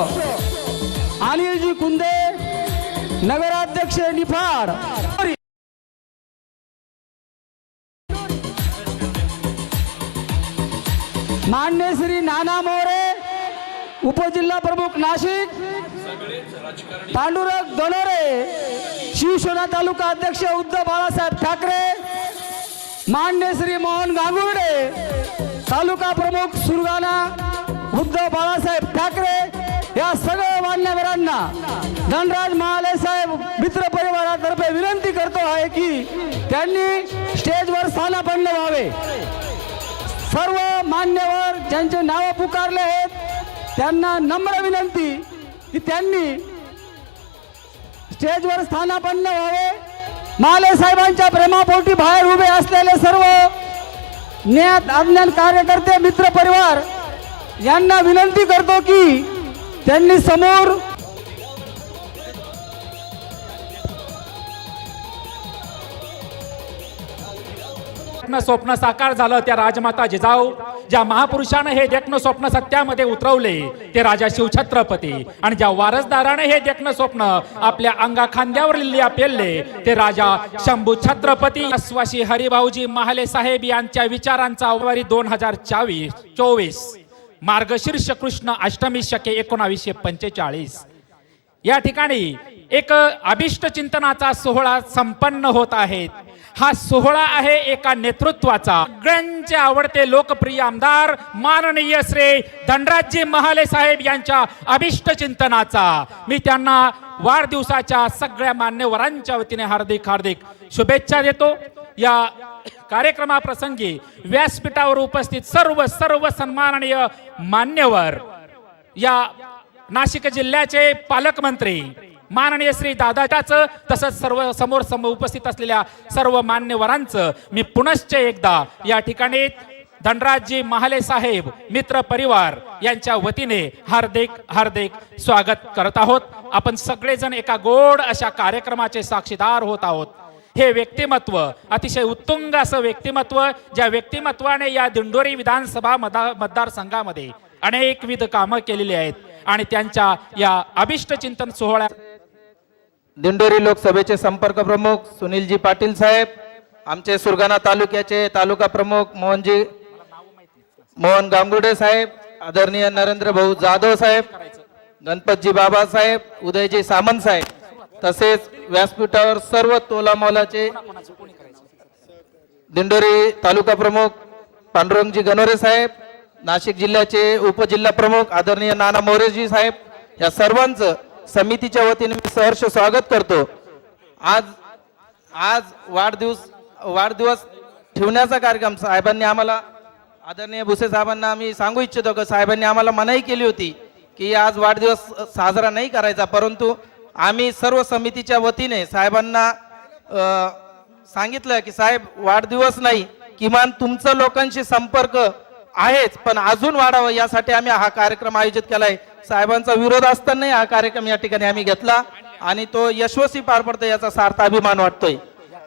अनिलजी कुंदे नगराध्यक्ष निफाड. मान्य श्री नाना मोरे उपजिल्हा प्रमुख नाशिक. पांडुरंग दोनोरे शिवसेना तालुका अध्यक्ष उद्धव बाळासाहेब ठाकरे. मान्य श्री मोहन गांगुर्डे तालुका प्रमुख सुरगाणा उद्धव बाळासाहेब ठाकरे. या सगळ्या मान्यवरांना धनराज महाले साहेब मित्र परिवारातर्फे विनंती करतो आहे की त्यांनी स्टेजवर स्थानापन्न व्हावे. सर्व मान्यवर ज्यांचे नावं पुकारले आहेत त्यांना नम्र विनंती की त्यांनी स्टेजवर स्थानापन्न व्हावे. माले साहेबांच्या प्रेमापोटी बाहेर उभे असलेले सर्व ज्ञात अज्ञान कार्यकर्ते मित्र परिवार यांना विनंती करतो की त्यांनी समोर स्वप्न साकार झालं त्या राजमाता जिजाऊ ज्या महापुरुषानं हे देखणं स्वप्न सत्यामध्ये उतरवले ते राजा शिवछत्रपती. आणि ज्या वारसदाराने हे देखणं स्वप्न आपल्या अंगा खांद्यावर लिहिल्या पेलले ते राजा शंभू छत्रपती. आश्वासी हरिभाऊजी महाले साहेब यांच्या विचारांचा दोन हजार चावीस चोवीस. मार्गशीर्ष कृष्ण अष्टमी शके एकोणावीसशे पंचेचाळीस. या ठिकाणी एक अभिष्ट चिंतनाचा सोहळा संपन्न होत आहे. हा सोहळा आहे एका नेतृत्वाचा. सगळ्यांचे आवडते लोकप्रिय आमदार माननीय श्री धनराजजी महाले साहेब यांच्या अभिष्ट चिंतनाचा. मी त्यांना वाढदिवसाच्या सगळ्या मान्यवरांच्या वतीने हार्दिक हार्दिक शुभेच्छा देतो. या कार्यक्रमाप्रसंगी व्यासपीठावर उपस्थित सर्व सर्व सन्माननीय मान्यवर या नाशिक जिल्ह्याचे पालकमंत्री माननीय श्री दादाचं तसंच सर्व समोर समोर उपस्थित असलेल्या सर्व मान्यवरांचं मी पुनश्च एकदा या ठिकाणी धनराजजी महाले साहेब मित्र परिवार यांच्या वतीने हार्दिक हार्दिक स्वागत करत आहोत. आपण सगळेजण एका गोड अशा कार्यक्रमाचे साक्षीदार होत आहोत. हे व्यक्तिमत्व अतिशय उत्तुंग असं व्यक्तिमत्व ज्या व्यक्तिमत्वाने या दिंडोरी विधानसभा मतदार मतदारसंघामध्ये अनेकविध कामं केलेली आहेत आणि त्यांच्या या अभिष्ट चिंतन सोहळ्यात दिंडोरी लोकसभेचे संपर्क प्रमुख सुनीलजी पाटील साहेब आमचे सुरगाणा तालुक्याचे तालुका प्रमुख मोहनजी मोहन गांगुडे साहेब आदरणीय नरेंद्र भाऊ जाधव साहेब गणपतजी बाबासाहेब उदयजी सामंत साहेब. तसेच व्यासपीठावर सर्व तोलामोलाचे दिंडोरी तालुका प्रमुख पांडुरंगजी गणोरे साहेब नाशिक जिल्ह्याचे उपजिल्हा प्रमुख आदरणीय नाना मोरेजी साहेब या सर्वांचं समितीच्या वतीने मी सहर्ष स्वागत करतो. आज आज वाढदिवस वाढदिवस ठेवण्याचा कार्यक्रम साहेबांनी आम्हाला आदरणीय भुसे साहेबांना आम्ही सांगू इच्छितो की? साहेबांनी आम्हाला मनाई केली होती की आज वाढदिवस साजरा नाही करायचा परंतु आम्ही सर्व समितीच्या वतीने साहेबांना सांगितलं की साहेब वाढदिवस नाही किमान तुमचं लोकांशी संपर्क आहेच पण अजून वाढावं यासाठी आम्ही हा कार्यक्रम आयोजित केलाय. साहेबांचा विरोध असतानाही हा कार्यक्रम या ठिकाणी आम्ही घेतला आणि तो यशस्वी पार पडतो याचा सार्थ अभिमान वाटतोय.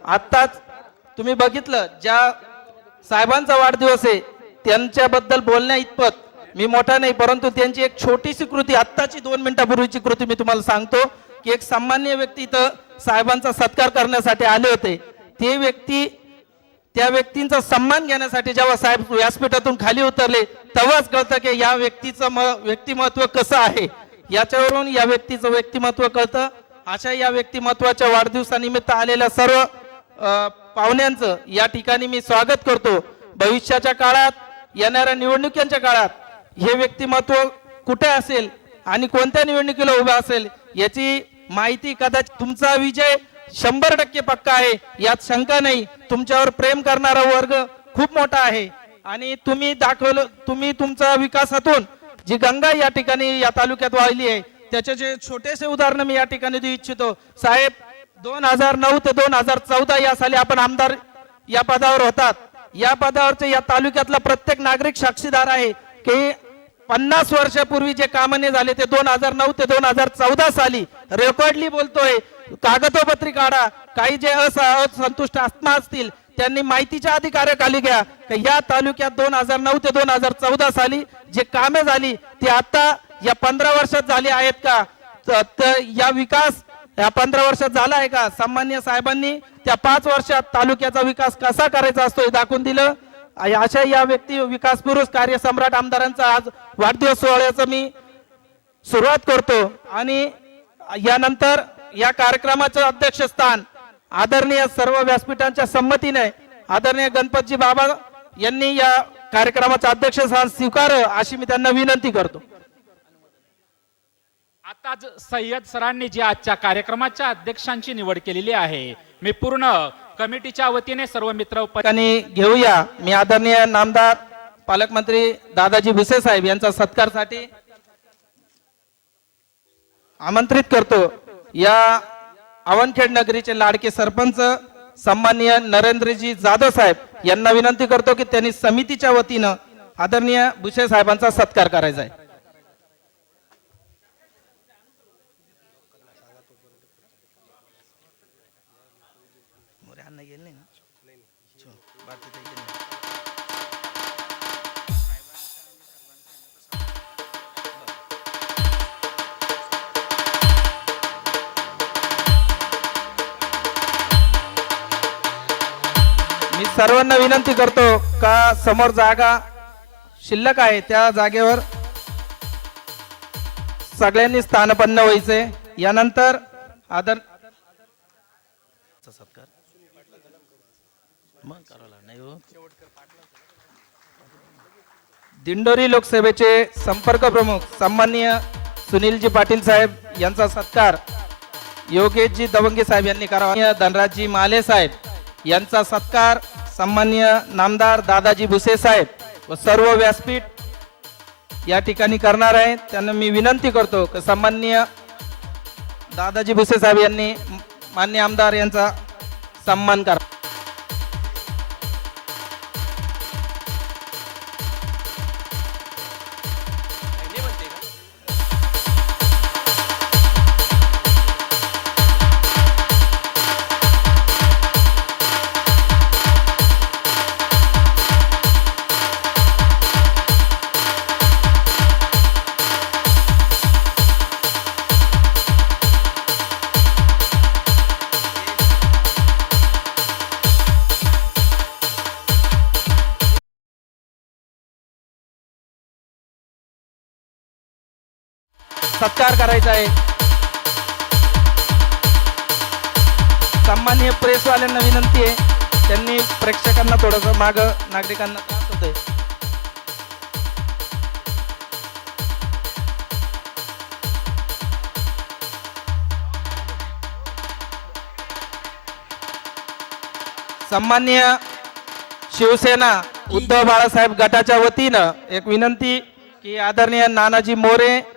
आत्ताच तुम्ही बघितलं ज्या साहेबांचा वाढदिवस आहे त्यांच्याबद्दल बोलण्या इतपत मी मोठा नाही परंतु त्यांची एक छोटीशी कृती आत्ताची दोन मिनिटापूर्वीची कृती मी तुम्हाला सांगतो. की एक सामान्य व्यक्ती इथं साहेबांचा सत्कार करण्यासाठी आले होते. ते व्यक्ती त्या व्यक्तींचा सन्मान घेण्यासाठी जेव्हा साहेब व्यासपीठातून खाली उतरले तेव्हाच कळतं की या व्यक्तीचं म व्यक्तिमत्व कसं आहे. याच्यावरून या व्यक्तीचं व्यक्तिमत्व कळतं. अशा या व्यक्तिमत्वाच्या वाढदिवसानिमित्त आलेल्या सर्व पाहुण्यांचं या ठिकाणी मी स्वागत करतो. भविष्याच्या काळात येणाऱ्या निवडणुकीच्या काळात हे व्यक्तिमत्व कुठे असेल आणि कोणत्या निवडणुकीला उभं असेल याची माहिती कदाचित तुमचा विजय शंभर टक्के पक्का आहे. यात शंका नाही. तुमच्यावर प्रेम करणारा वर्ग खूप मोठा आहे. आणि तुम्ही दाखवलं तुम्ही तुमचा विकासातून जी गंगा या ठिकाणी या तालुक्यात वाहिली आहे त्याचे जे छोटेसे उदाहरण मी या ठिकाणी देऊ इच्छितो. साहेब दोन हजार नऊ ते दोन हजार चौदा या साली आपण आमदार या पदावर होतात. या पदावरचे या तालुक्यातला प्रत्येक नागरिक साक्षीदार आहे. की पन्नास वर्षापूर्वी जे कामने झाले ते दोन हजार नऊ ते दोन हजार चौदा साली रेकॉर्डली बोलतोय. कागदोपत्री काढा. काही जे अस- असंतुष्ट आत्मा असतील त्यांनी माहितीच्या अधिकाराखाली घ्या. या तालुक्यात दोन हजार नऊ ते दोन हजार चौदा साली जे कामे झाली ती आता या पंधरा वर्षात झाली आहेत का? या विकास या पंधरा वर्षात झाला आहे का? सामान्य साहेबांनी त्या पाच वर्षात तालुक्याचा विकास कसा करायचा असतो हे दाखवून दिलं. अशा या व्यक्ती विकास पुरुष कार्यसम्राट आमदारांचा आज वाढदिवस सोहळ्याचं मी सुरुवात करतो. आणि यानंतर या कार्यक्रमाचं अध्यक्षस्थान आदरणीय सर्व व्यासपीठांच्या संमतीने आदरणीय गणपतजी बाबा यांनी या कार्यक्रमाचं अध्यक्षस्थान स्वीकार अशी मी त्यांना विनंती करतो. आता सय्यद सरांनी जी आजच्या कार्यक्रमाच्या अध्यक्षांची निवड केलेली आहे मी पूर्ण कमिटीच्या वतीने सर्व मित्र घेऊया. मी आदरणीय नामदार पालकमंत्री दादाजी भुसे साहेब यांचा सत्कारसाठी आमंत्रित करतो. या आवनखेड नगरीचे लाडके सरपंच सन्माननीय नरेंद्रजी जाधव साहेब यांना विनंती करतो की त्यांनी समितीच्या वतीनं आदरणीय भुसे साहेबांचा सत्कार करायचा आहे. सर्वांना विनंती करतो का समोर जागा शिल्लक आहे त्या जागेवर सगळ्यांनी स्थानपन्न व्हायचे. यानंतर आदर दिंडोरी लोकसभेचे संपर्क प्रमुख सन्माननीय सुनीलजी पाटील साहेब यांचा सत्कार. योगेशजी दवंगे साहेब यांनी करावा. धनराजजी माले साहेब यांचा सत्कार. सन्माननीय नामदार दादाजी भुसे साहेब व सर्व व्यासपीठ या ठिकाणी करणार आहे. त्यांना मी विनंती करतो की सन्माननीय दादाजी भुसे साहेब यांनी मान्य आमदार यांचा सन्मान करा. सत्कार करायचा आहे. सामान्य प्रेसवाल्यांना विनंती आहे. त्यांनी प्रेक्षकांना थोडस माग नागरिकांना त्रास होतोय. सन्मान्य शिवसेना उद्धव बाळासाहेब गटाच्या वतीनं एक विनंती की आदरणीय नानाजी मोरे